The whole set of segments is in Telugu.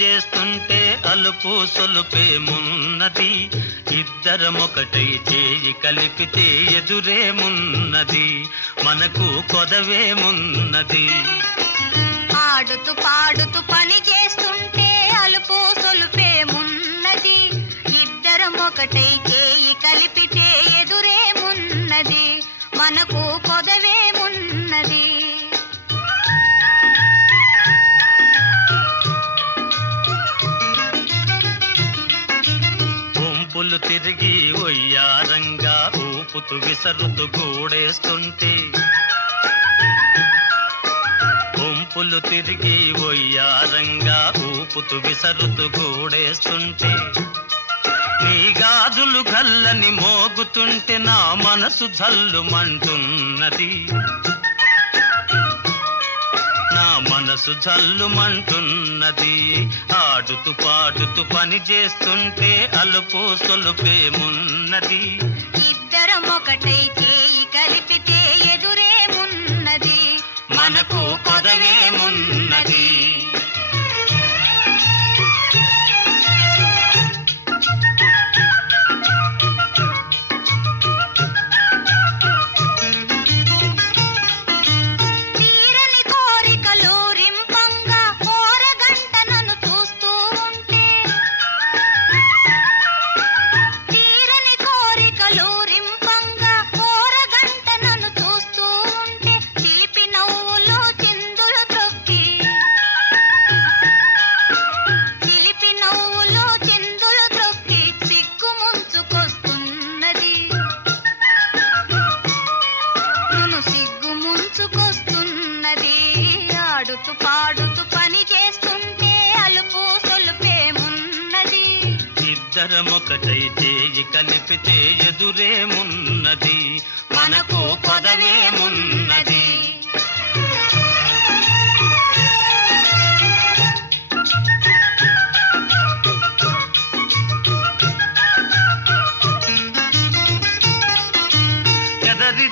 చేస్తుంటే అలుపు సొలుపేమున్నది ఇద్దరమొకటై చేయి కలిపితే ఎదురేమున్నది మనకు కొదవేమున్నది ఆడుతూ పాడుతూ పని చేస్తుంటే అలుపు సొలుపేమున్నది ఇద్దరం ఒకటై చేయి కలిపి ఒయ్యారంగా ఊపుతూ విసరుతూ గూడేస్తుంటే గుంపులు తిరిగి ఒయ్యారంగా ఊపుతూ విసరుతూ గూడేస్తుంటే నీ గాజులు గల్లని మోగుతుంటే నా మనసు జల్లుమంటున్నది. నా మనసు జల్లుమంటున్నది. ఆడుతూ పాడుతూ పని చేస్తుంటే అలుపు సొలుపేమున్నది. ఇద్దరం ఒకటై చేయి కలిపితే ఎదురేమున్నది? మనకు కొదవేమో ముంచుకొస్తున్నది ఆడుతూ పాడుతూ పని చేస్తుంటే అలుపు సొలుపేమున్నది ఇద్దరమొకటై చేయి కలిపితే ఎదురేమున్నది మనకు కొదవేమున్నది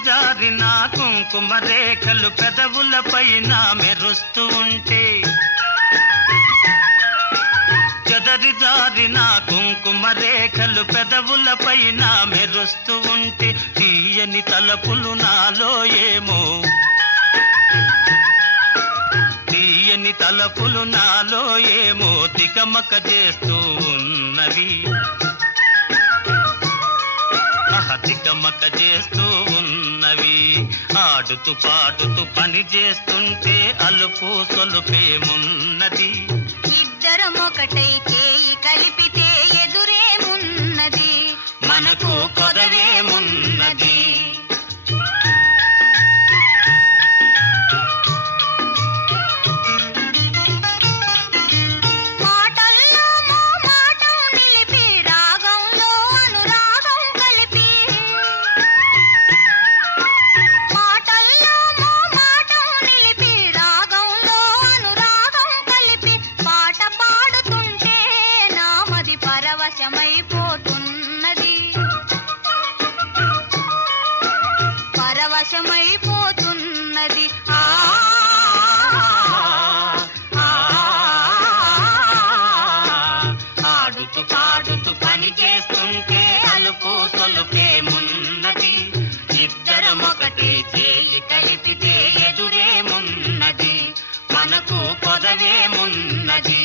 జారిన కుంకుమ రేఖలు పెదవుల పైన మెరుస్తూ ఉంటే. చెదరి జారిన కుంకుమ రేఖలు పెదవుల పైన మెరుస్తూ ఉంటే తీయని తలపులు నాలో ఏమో. తీయని తలపులు నాలో ఏమో తికమక చేస్తూ ఉన్నవి. తికమక చేస్తూ ఉన్నవి. ఆడుతూ పాడుతూ పని చేస్తుంటే అలుపు సొలుపేమున్నది ఇద్దరం ఒకటై చేయి కలిపితే ఎదురేమున్నది మనకు కొదవేమున్నది పరవశమైపోతున్నది ఆ ఆడుతూ పాడుతూ పని చేస్తుంటే అలుపు సొలుపేమున్నది ఇద్దరం ఒకటి చేయి కలిపితే ఎదురేమున్నది మనకు పొదవేమున్నది